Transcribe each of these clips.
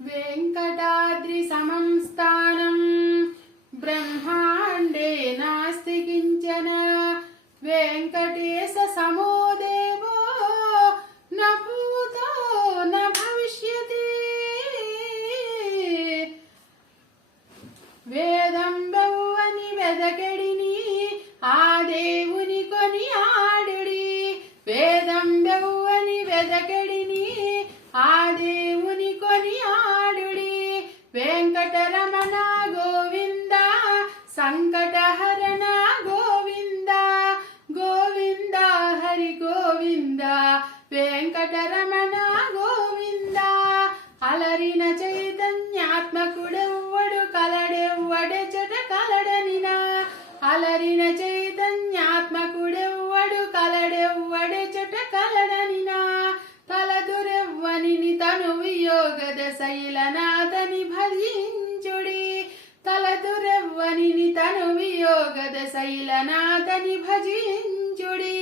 वेंकटाद्रि समं स्थानं ब्रह्मांडे नास्ति किंचन वेंकटेश समो देवो न भूतो न भविष्यति वेदंबव्वनि वेदकेडिनि आ దేవుని కొనియాడుడి వేదంబవ్వని వెదకెడిని ఆ దేవుని కొనియాడుడి వెంకటరమణ గోవింద సంకటహరణ గోవింద గోవింద హరి గోవింద వెంకటరమణ గోవింద అలరిన చైతన్యాత్మకుడెవ్వడు కలడెవ్వడెచట కలడనినా అలరిన చైతన్యాత్మకుడెవ్వడు కలడెవ్వడెచట కలడనినా తలదురెవ్వనిని తను వియోగద శైలనాథని భజించుడి తలదురెవ్వనిని తను వియోగద శైలనాథని భజించుడి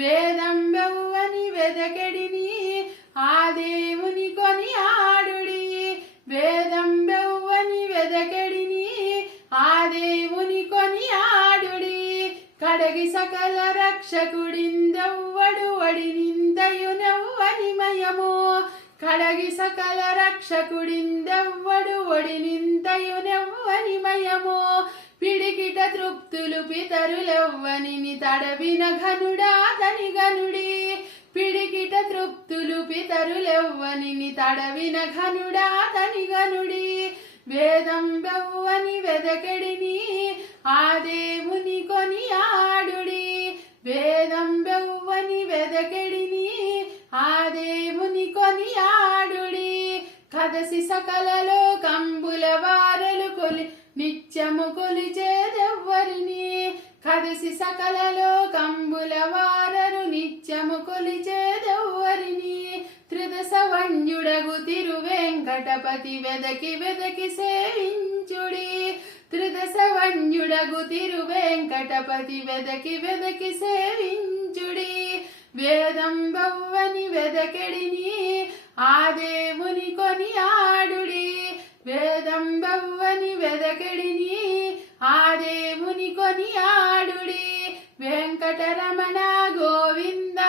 వేదంబెవ్వని వెదకెడిని ఆ దేవుని కొనియాడుడి వేదంబెవ్వని వెదకెడిని ఆ దేవుని కొనియాడుడి కడగి సకల రక్షకుడిందెవ్వడు ఒడినిందయునెవ్వని మయము కడగి సకల రక్షకుడిందెవ్వడు ఒడినిందయునెవ్వని మయము పిడికిట తృప్తులు పితరులెవ్వనిని తడవిన ఘనుడాతని గనుడి పిడికిట తృప్తులు పితరులెవ్వనిని తడవిన ఘనుడాతని గనుడి వేదంబెవ్వని వెదకెడిని ఆ దేవుని కొనియాడుడి వేదంబెవ్వని వెదకెడిని ఆ దేవుని కొనియాడుడి కదసి సకల లోకంబుల వారలు కొలి నిత్యము కొలిచేదెవ్వరిని కదసి సకల లోకంబుల వారలు నిత్యము కొలిచేదెవ్వరిని త్రిదశ వంజుడగు తిరువెంకటపతి వెదకి వెదకి సేవించుడి త్రిదశ వంజుడగు తిరువెంకటపతి వెదకి వెదకి సేవించుడి వేదంబవ్వని వెదకెడిని ఆ దేవుని కొనియాడుడి వేదంబవ్వని వెదకెడిని ఆ దేవుని కొనియాడుడి వెంకటరమణ గోవింద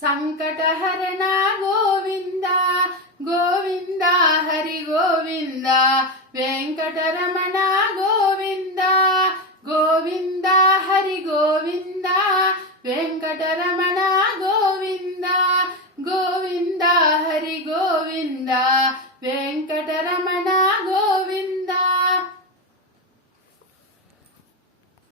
సంకటహరణ గోవింద గోవింద హరి గోవింద వెంకటరమణ గోవింద గోవింద హరి గోవింద వెంకటరమణ గోవింద గోవింద హరి గోవింద వెంకటరమణ